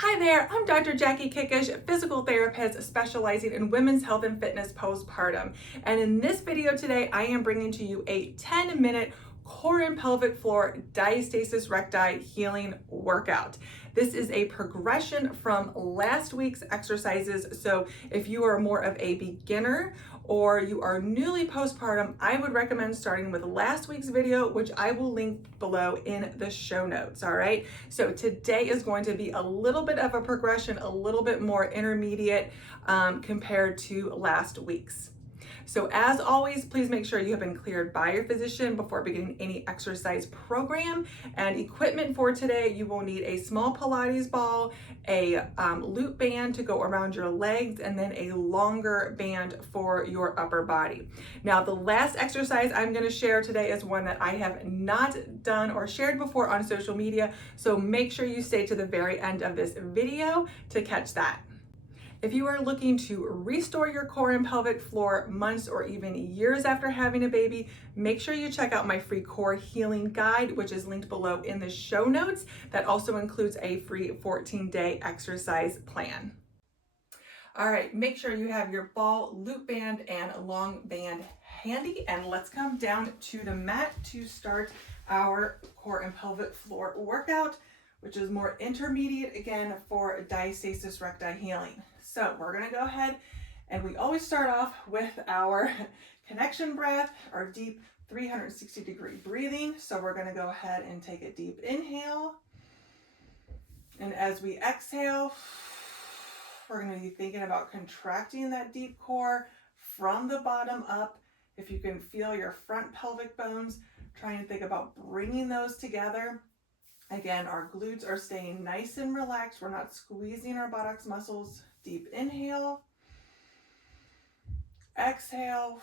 Hi there, I'm Dr. Jackie Kickish, physical therapist specializing in women's health and fitness postpartum. And in this video today, I am bringing to you a 10-minute core and pelvic floor diastasis recti healing workout. This is a progression from last week's exercises. So if you are more of a beginner or you are newly postpartum, I would recommend starting with last week's video, which I will link below in the show notes, all right? So today is going to be a little bit of a progression, a little bit more intermediate compared to last week's. So as always, please make sure you have been cleared by your physician before beginning any exercise program. And equipment for today, you will need a small Pilates ball, a loop band to go around your legs, and then a longer band for your upper body. Now, the last exercise I'm going to share today is one that I have not done or shared before on social media. So make sure you stay to the very end of this video to catch that. If you are looking to restore your core and pelvic floor months or even years after having a baby, make sure you check out my free core healing guide, which is linked below in the show notes. That also includes a free 14-day exercise plan. All right, make sure you have your ball, loop band, and long band handy, and let's come down to the mat to start our core and pelvic floor workout, which is more intermediate again for diastasis recti healing. So we're gonna go ahead and we always start off with our connection breath, our deep 360-degree breathing. So we're gonna go ahead and take a deep inhale. And as we exhale, we're gonna be thinking about contracting that deep core from the bottom up. If you can feel your front pelvic bones, try and think about bringing those together. Again, our glutes are staying nice and relaxed. We're not squeezing our buttocks muscles. Deep inhale. Exhale.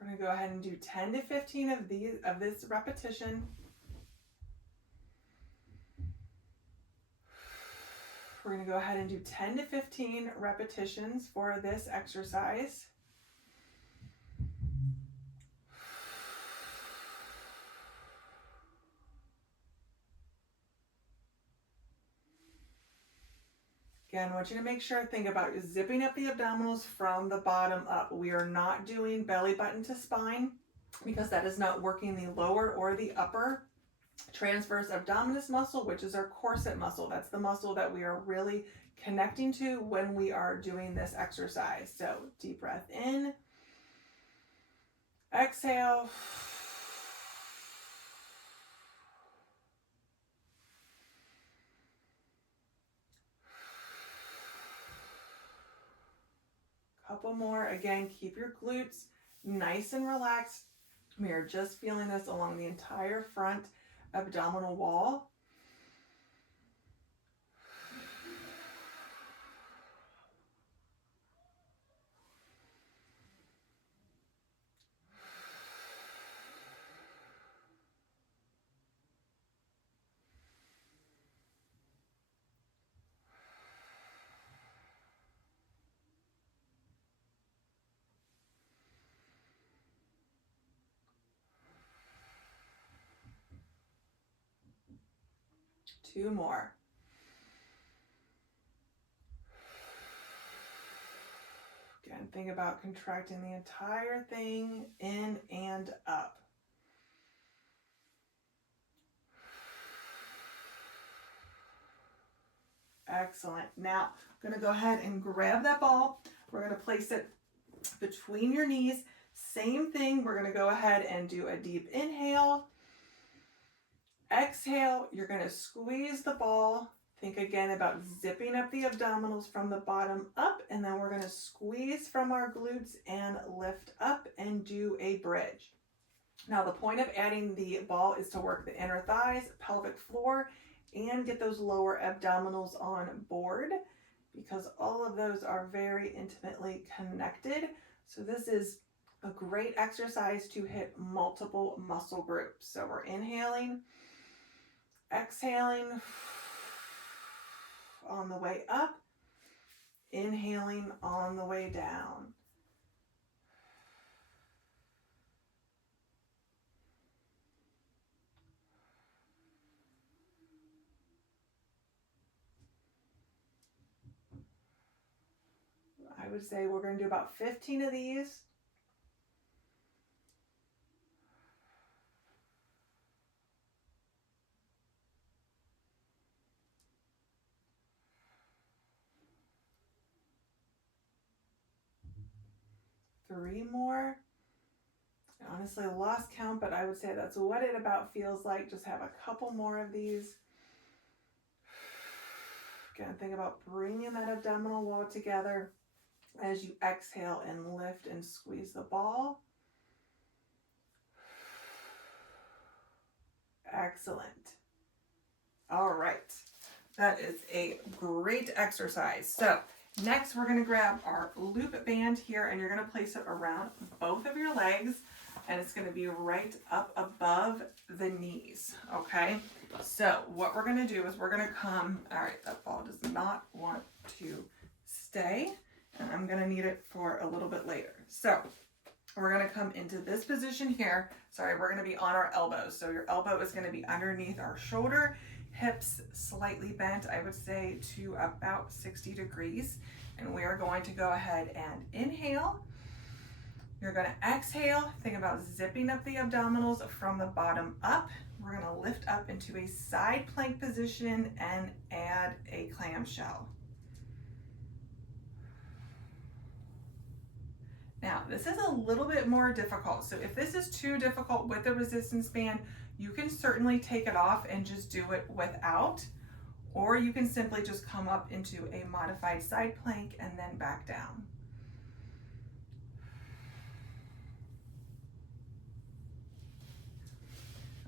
We're going to go ahead and do 10 to 15 of this repetition. We're going to go ahead and do 10 to 15 repetitions for this exercise. Again, I want you to make sure, think about zipping up the abdominals from the bottom up. We are not doing belly button to spine because that is not working the lower or the upper transverse abdominis muscle, which is our corset muscle. That's the muscle that we are really connecting to when we are doing this exercise. So deep breath in, exhale. Couple more. Again, keep your glutes nice and relaxed. We are just feeling this along the entire front abdominal wall. Two more. Again, think about contracting the entire thing in and up. Excellent. Now, I'm going to go ahead and grab that ball. We're going to place it between your knees. Same thing. We're going to go ahead and do a deep inhale. Exhale. You're going to squeeze the ball. Think again about zipping up the abdominals from the bottom up, and then we're going to squeeze from our glutes and lift up and do a bridge. Now, the point of adding the ball is to work the inner thighs, pelvic floor, and get those lower abdominals on board because all of those are very intimately connected. So this is a great exercise to hit multiple muscle groups. So we're inhaling, exhaling on the way up, inhaling on the way down. I would say we're going to do about 15 of these. Three more. Honestly, I lost count, but I would say that's what it about feels like. Just have a couple more of these. Again, think about bringing that abdominal wall together as you exhale and lift and squeeze the ball. Excellent. All right. That is a great exercise. So next we're going to grab our loop band here, and you're going to place it around both of your legs, and it's going to be right up above the knees. Okay. So what we're going to do is we're going to come, all right, that ball does not want to stay, and I'm going to need it for a little bit later. So we're going to come into this position here. Sorry, we're going to be on our elbows. So your elbow is going to be underneath our shoulder, hips slightly bent, I would say to about 60 degrees. And we are going to go ahead and inhale. You're going to exhale. Think about zipping up the abdominals from the bottom up. We're going to lift up into a side plank position and add a clamshell. Now, this is a little bit more difficult. So if this is too difficult with the resistance band, you can certainly take it off and just do it without, or you can simply just come up into a modified side plank and then back down.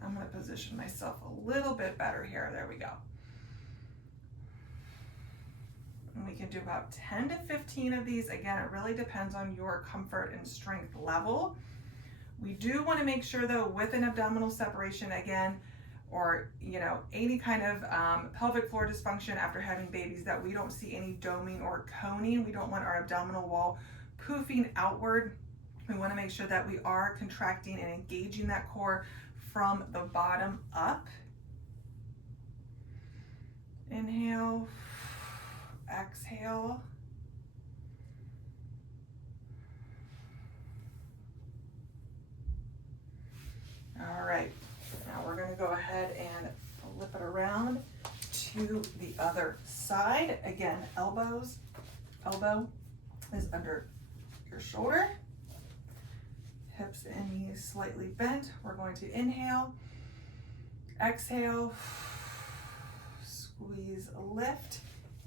I'm going to position myself a little bit better here. There we go. And we can do about 10 to 15 of these. Again, it really depends on your comfort and strength level. We do want to make sure though, with an abdominal separation again, or any kind of pelvic floor dysfunction after having babies, that we don't see any doming or coning. We don't want our abdominal wall poofing outward. We want to make sure that we are contracting and engaging that core from the bottom up. Inhale, exhale. All right, now we're going to go ahead and flip it around to the other side. Again, elbow is under your shoulder, hips and knees slightly bent. We're going to inhale, exhale, squeeze, lift,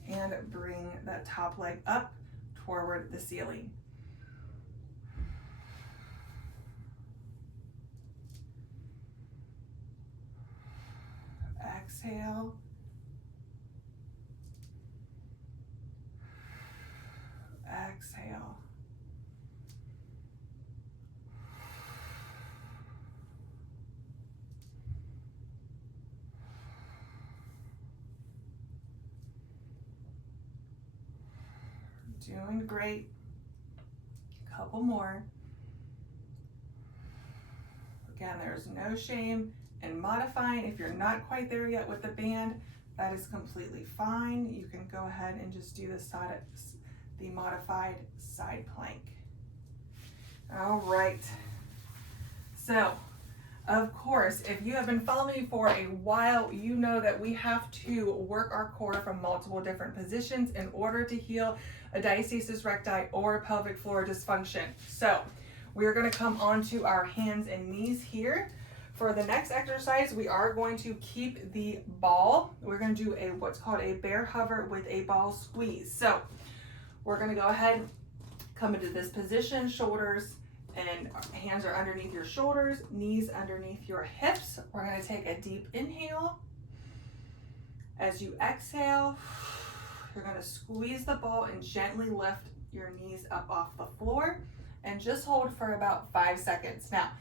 and bring that top leg up toward the ceiling. Exhale. Exhale. Doing great. Couple more. Again, there's no shame in modifying. If you're not quite there yet with the band, that is completely fine. You can go ahead and just do the modified side plank. All right. So, of course, if you have been following me for a while, you know that we have to work our core from multiple different positions in order to heal a diastasis recti or pelvic floor dysfunction. So we're going to come onto our hands and knees here. For the next exercise, we are going to keep the ball. We're going to do what's called a bear hover with a ball squeeze. So we're going to go ahead, come into this position, shoulders and hands are underneath your shoulders, knees underneath your hips. We're going to take a deep inhale. As you exhale, you're going to squeeze the ball and gently lift your knees up off the floor and just hold for about 5 seconds. Now,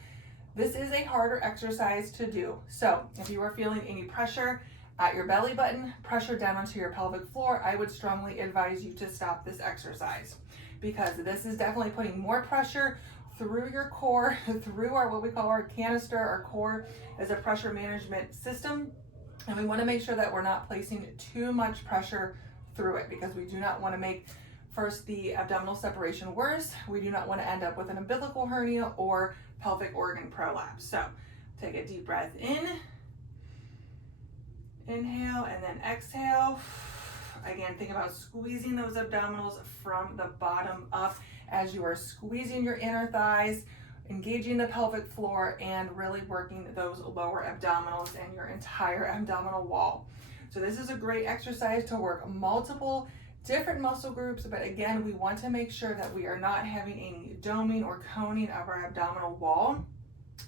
this is a harder exercise to do. So if you are feeling any pressure at your belly button, pressure down onto your pelvic floor, I would strongly advise you to stop this exercise, because this is definitely putting more pressure through your core, through what we call our canister. Our core is a pressure management system, and we want to make sure that we're not placing too much pressure through it, because we do not want to make First, the abdominal separation worse. We do not want to end up with an umbilical hernia or pelvic organ prolapse. So take a deep breath in, inhale, and then exhale. Again, think about squeezing those abdominals from the bottom up as you are squeezing your inner thighs, engaging the pelvic floor, and really working those lower abdominals and your entire abdominal wall. So this is a great exercise to work multiple different muscle groups, but again, we want to make sure that we are not having any doming or coning of our abdominal wall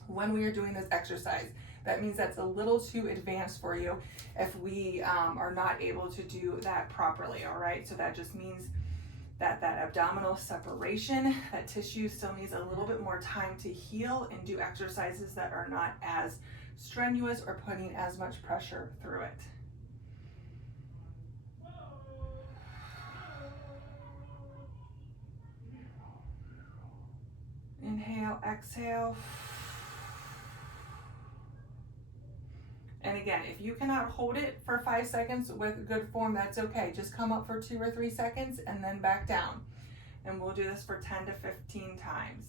when we are doing this exercise. That means that's a little too advanced for you if we are not able to do that properly, all right? So that just means that abdominal separation, that tissue still needs a little bit more time to heal and do exercises that are not as strenuous or putting as much pressure through it. Inhale, exhale. And again, if you cannot hold it for 5 seconds with good form, that's okay. Just come up for 2 or 3 seconds and then back down. And we'll do this for 10 to 15 times.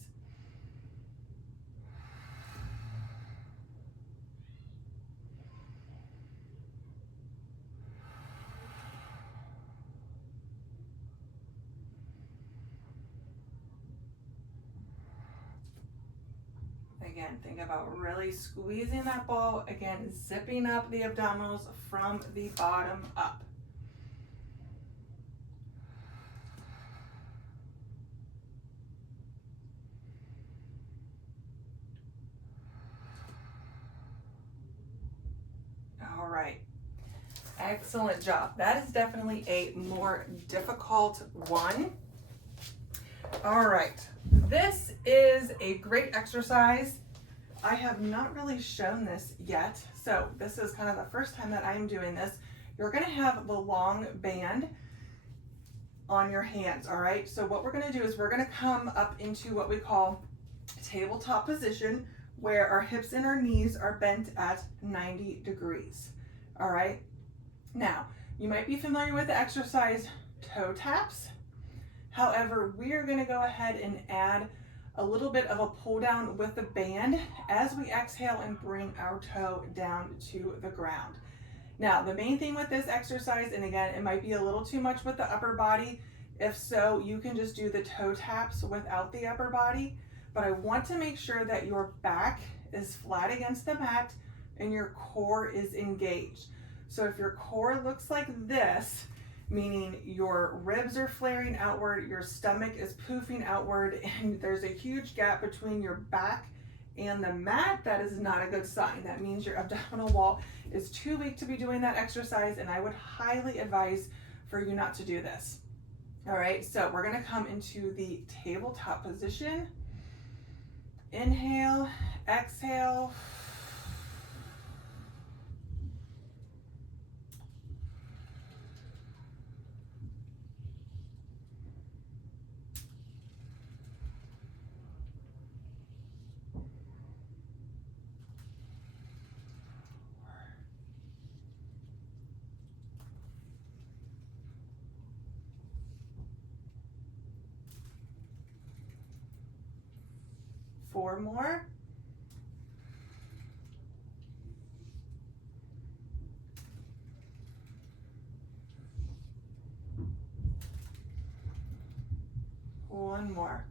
Again, think about really squeezing that ball, again, zipping up the abdominals from the bottom up. All right, excellent job. That is definitely a more difficult one. All right, this is a great exercise. I have not really shown this yet, so this is kind of the first time that I am doing this. You're gonna have the long band on your hands, all right? So what we're gonna do is we're gonna come up into what we call tabletop position, where our hips and our knees are bent at 90 degrees, all right? Now, you might be familiar with the exercise toe taps. However, we are gonna go ahead and add a little bit of a pull down with the band as we exhale and bring our toe down to the ground. Now, the main thing with this exercise, and again, it might be a little too much with the upper body. If so, you can just do the toe taps without the upper body, but I want to make sure that your back is flat against the mat and your core is engaged. So if your core looks like this, meaning your ribs are flaring outward, your stomach is poofing outward, and there's a huge gap between your back and the mat, that is not a good sign. That means your abdominal wall is too weak to be doing that exercise, and I would highly advise for you not to do this. All right, so we're gonna come into the tabletop position. Inhale, exhale. 4 more. One more.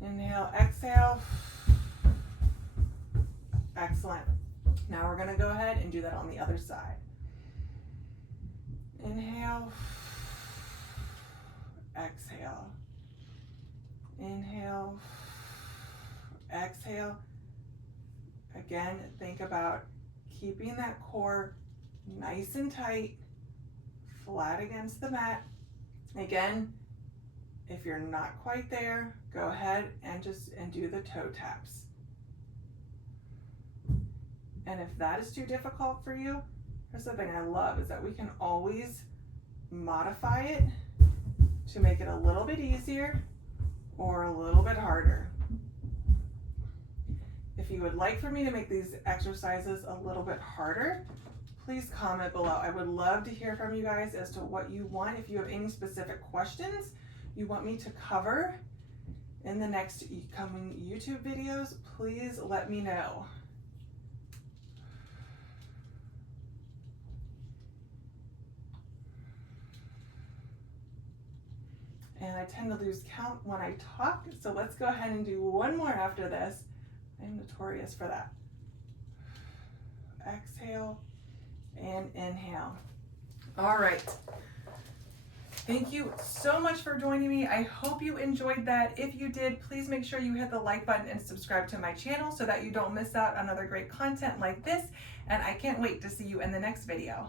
Inhale, exhale. Excellent. Now we're going to go ahead and do that on the other side. Inhale, exhale. Inhale, exhale. Again, think about keeping that core nice and tight, flat against the mat. Again, if you're not quite there, go ahead and do the toe taps. And if that is too difficult for you, here's the thing I love is that we can always modify it to make it a little bit easier or a little bit harder. If you would like for me to make these exercises a little bit harder, please comment below. I would love to hear from you guys as to what you want. If you have any specific questions you want me to cover in the next coming YouTube videos, please let me know. And I tend to lose count when I talk, so let's go ahead and do one more after this. I'm notorious for that. Exhale and inhale. All right. Thank you so much for joining me. I hope you enjoyed that. If you did, please make sure you hit the like button and subscribe to my channel so that you don't miss out on other great content like this. And I can't wait to see you in the next video.